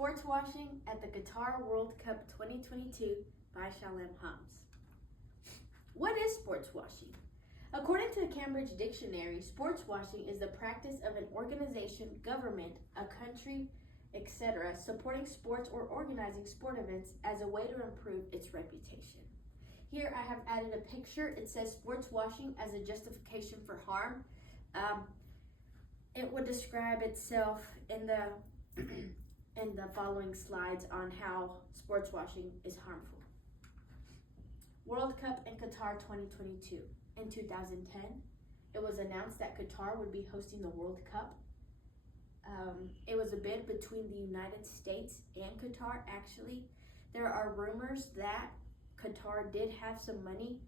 Sportswashing at the Qatar World Cup 2022 by Shalem Hams. What is sportswashing? According to the Cambridge Dictionary, sportswashing is the practice of an organization, government, a country, etc., supporting sports or organizing sport events as a way to improve its reputation. Here I have added a picture. It says sportswashing as a justification for harm. It would describe itself in the following slides on how sportswashing is harmful. World Cup in Qatar 2022. In 2010, it was announced that Qatar would be hosting the World Cup. It was a bid between the United States and Qatar, actually. There are rumors that Qatar did have some money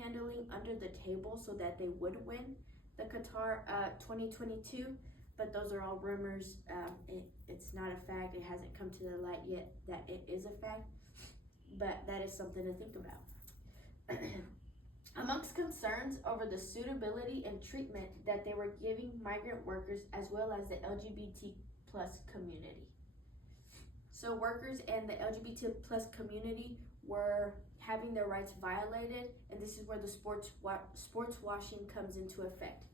handling under the table so that they would win the Qatar 2022, but those are all rumors. It's not a fact. It hasn't come to the light yet that it is a fact, but that is something to think about. Amongst concerns over the suitability and treatment that they were giving migrant workers as well as the LGBT plus community. So workers and the LGBT plus community were having their rights violated, and this is where the sports washing comes into effect.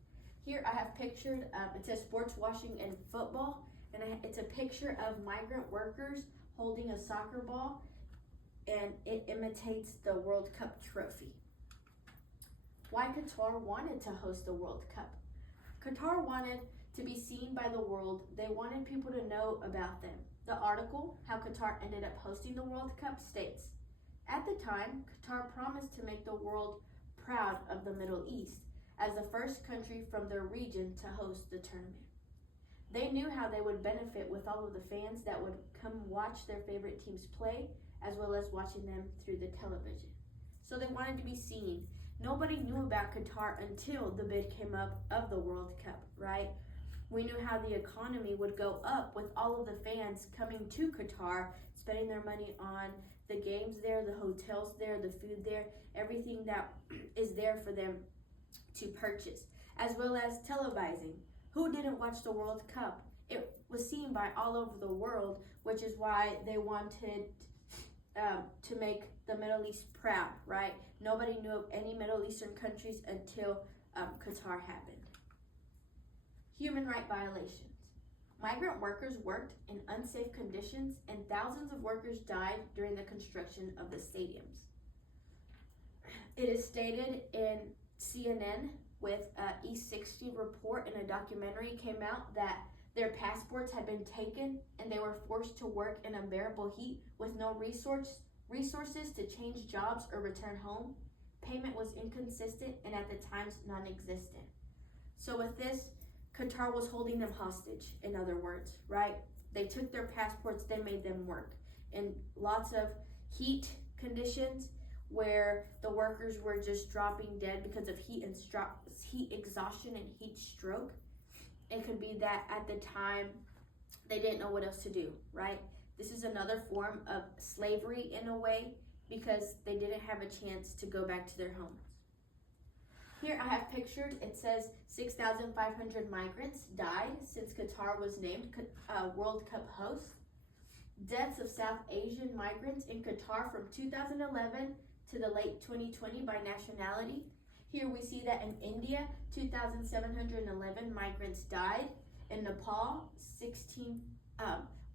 Here I have pictured, it says sports washing in football, and it's a picture of migrant workers holding a soccer ball, and it imitates the World Cup trophy. Why Qatar wanted to host the World Cup? Qatar wanted to be seen by the world. They wanted people to know about them. The article, How Qatar Ended Up Hosting the World Cup, states, at the time, Qatar promised to make the world proud of the Middle East as the first country from their region to host the tournament. They knew how they would benefit with all of the fans that would come watch their favorite teams play, as well as watching them through the television. So they wanted to be seen. Nobody knew about Qatar until the bid came up of the World Cup, right? We knew how the economy would go up with all of the fans coming to Qatar, spending their money on the games there, the hotels there, the food there, everything that is there for them to purchase, as well as televising. Who didn't watch the World Cup? It was seen by all over the world, which is why they wanted to make the Middle East proud, right? Nobody knew of any Middle Eastern countries until Qatar happened. Human rights violations. Migrant workers worked in unsafe conditions, and thousands of workers died during the construction of the stadiums. It is stated in CNN with E60 report, in a documentary came out that their passports had been taken and they were forced to work in unbearable heat with no resources to change jobs or return home. Payment was inconsistent and at the times non-existent. So with this, Qatar was holding them hostage, in other words, right? They took their passports, they made them work in lots of heat conditions where the workers were just dropping dead because of heat exhaustion and heat stroke. It could be that at the time they didn't know what else to do, right? This is another form of slavery in a way because they didn't have a chance to go back to their homes. Here I have pictured, it says 6,500 migrants died since Qatar was named World Cup host. Deaths of South Asian migrants in Qatar from 2011 to the late 2020 by nationality. Here we see that in India, 2,711 migrants died. In Nepal,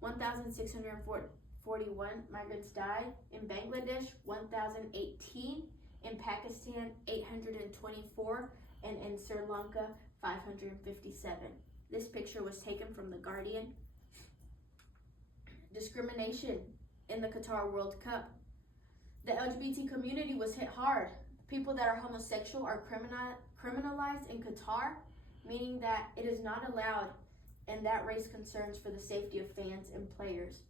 1,641 migrants died. In Bangladesh, 1,018. In Pakistan, 824. And in Sri Lanka, 557. This picture was taken from The Guardian. Discrimination in the Qatar World Cup. The LGBT community was hit hard. People that are homosexual are criminalized in Qatar, meaning that it is not allowed, and that raised concerns for the safety of fans and players.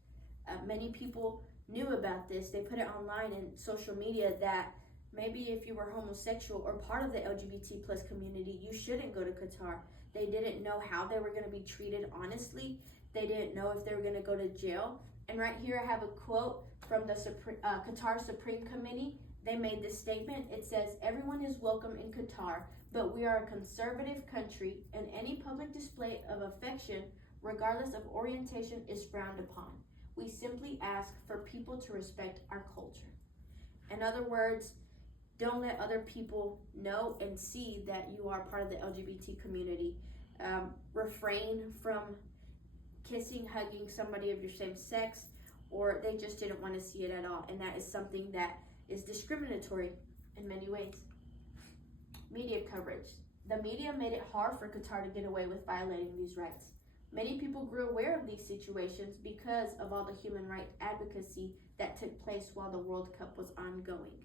Many people knew about this. They put it online in social media that maybe if you were homosexual or part of the LGBT plus community, you shouldn't go to Qatar. They didn't know how they were going to be treated honestly. They didn't know if they were going to go to jail. And right here I have a quote from the Qatar Supreme Committee. They made this statement. It says, everyone is welcome in Qatar, but we are a conservative country, and any public display of affection regardless of orientation, is frowned upon. We simply ask for people to respect our culture. In other words, don't let other people know and see that you are part of the LGBT community. Refrain from kissing, hugging somebody of your same sex, or they just didn't want to see it at all. And that is something that is discriminatory in many ways. Media coverage. The media made it hard for Qatar to get away with violating these rights. Many people grew aware of these situations because of all the human rights advocacy that took place while the World Cup was ongoing.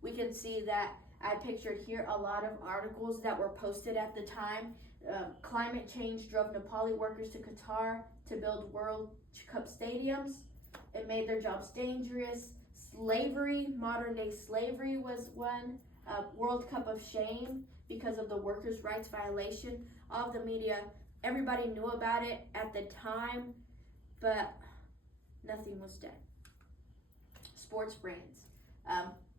We can see that I pictured here a lot of articles that were posted at the time. Climate change drove Nepali workers to Qatar to build World Cup stadiums. It made their jobs dangerous. Slavery, modern day slavery was one. World Cup of shame because of the workers' rights violation. All of the media, everybody knew about it at the time, but nothing was done. Sports brands.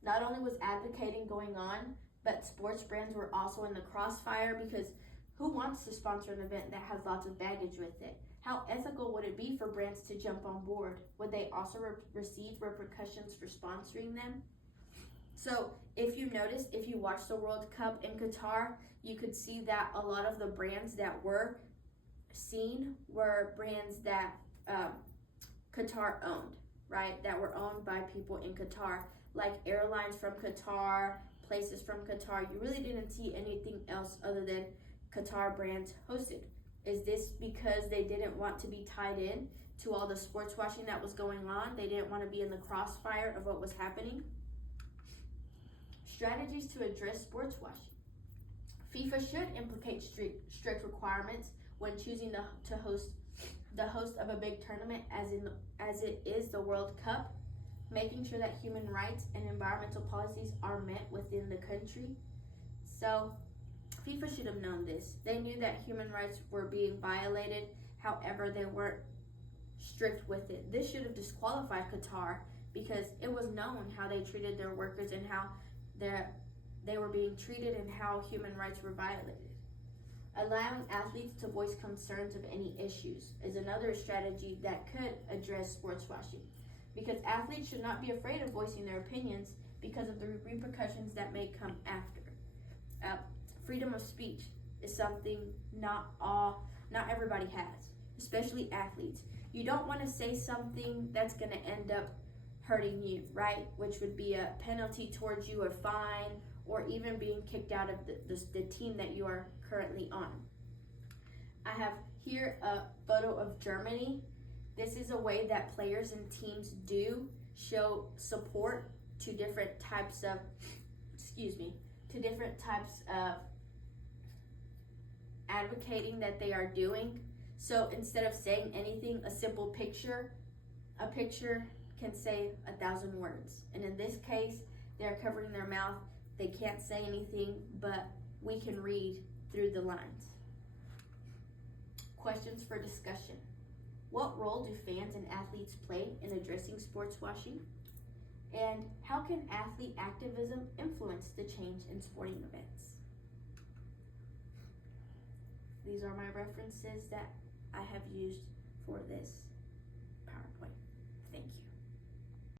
Not only was advocating going on, but sports brands were also in the crossfire because who wants to sponsor an event that has lots of baggage with it? How ethical would it be for brands to jump on board? Would they also receive repercussions for sponsoring them? So if you notice, if you watch the World Cup in Qatar, you could see that a lot of the brands that were seen were brands that Qatar owned, right? That were owned by people in Qatar, like airlines from Qatar, places from Qatar. You really didn't see anything else other than Qatar brands hosted. Is this because they didn't want to be tied in to all the sports washing that was going on? They didn't want to be in the crossfire of what was happening? Strategies to address sports washing. FIFA should implicate strict requirements when choosing to host the host of a big tournament as it is the World Cup, making sure that human rights and environmental policies are met within the country. So FIFA should have known this. They knew that human rights were being violated, however, they weren't strict with it. This should have disqualified Qatar because it was known how they treated their workers and how they were being treated and how human rights were violated. Allowing athletes to voice concerns of any issues is another strategy that could address sports washing, because athletes should not be afraid of voicing their opinions because of the repercussions that may come after. Freedom of speech is something not everybody has, especially athletes. You don't want to say something that's going to end up hurting you, right? Which would be a penalty towards you, a fine, or even being kicked out of the team that you are currently on. I have here a photo of Germany. This is a way that players and teams do show support to different types of, advocating that they are doing. So instead of saying anything, a picture can say 1,000 words. And in this case, they're covering their mouth. They can't say anything, but we can read through the lines. Questions for discussion. What role do fans and athletes play in addressing sports washing? And how can athlete activism influence the change in sporting events? These are my references that I have used for this PowerPoint. Thank you.